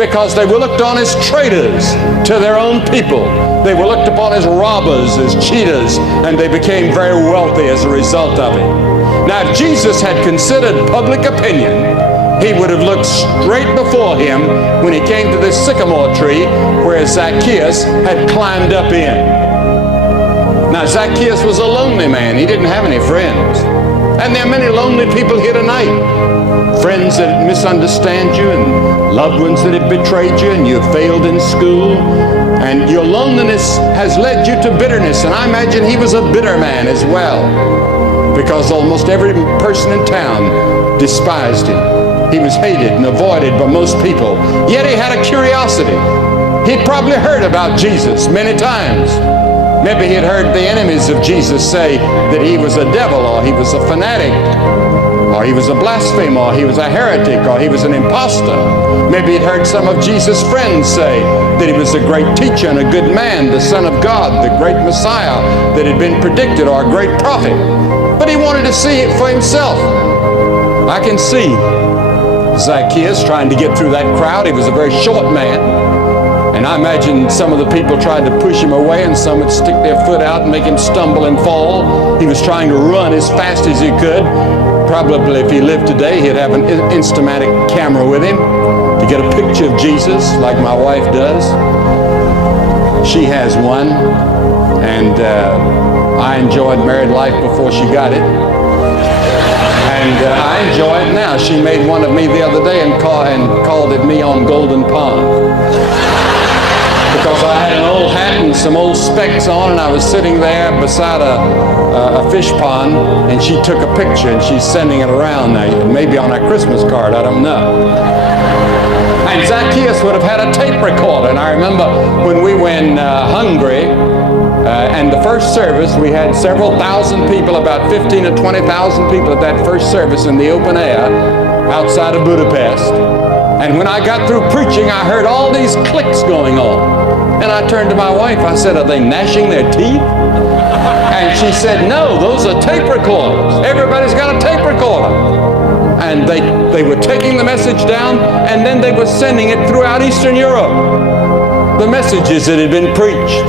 because they were looked on as traitors to their own people. They were looked upon as robbers, as cheaters, and they became very wealthy as a result of it. Now, if Jesus had considered public opinion, he would have looked straight before him when he came to this sycamore tree where Zacchaeus had climbed up in. Now, Zacchaeus was a lonely man. He didn't have any friends. And there are many lonely people here tonight. Friends that misunderstand you, and loved ones that have betrayed you, and you have failed in school. And your loneliness has led you to bitterness. And I imagine he was a bitter man as well, because almost every person in town despised him. He was hated and avoided by most people. Yet he had a curiosity. He'd probably heard about Jesus many times. Maybe he'd heard the enemies of Jesus say that he was a devil, or he was a fanatic, or he was a blasphemer, or he was a heretic, or he was an impostor. Maybe he'd heard some of Jesus' friends say that he was a great teacher and a good man, the Son of God, the great Messiah that had been predicted, or a great prophet. But he wanted to see it for himself. I can see Zacchaeus trying to get through that crowd. He was a very short man. And I imagine some of the people tried to push him away, and some would stick their foot out and make him stumble and fall. He was trying to run as fast as he could. Probably if he lived today, he'd have an Instamatic camera with him to get a picture of Jesus like my wife does. She has one, and I enjoyed married life before she got it. And I enjoy it now. She made one of me the other day and called it me on Golden Pond. Because I had an old hat and some old specs on, and I was sitting there beside a fish pond, and she took a picture, and she's sending it around now, maybe on a Christmas card, I don't know. And Zacchaeus would have had a tape recorder, and I remember when we were in Hungary, and the first service, we had several thousand people, about 15 to 20,000 people at that first service in the open air outside of Budapest. And when I got through preaching, I heard all these clicks going on. And I turned to my wife, I said, "Are they gnashing their teeth?" And she said, "No, those are tape recorders. Everybody's got a tape recorder." And they were taking the message down, and then they were sending it throughout Eastern Europe, the messages that had been preached.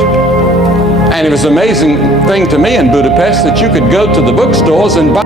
And it was an amazing thing to me in Budapest that you could go to the bookstores and buy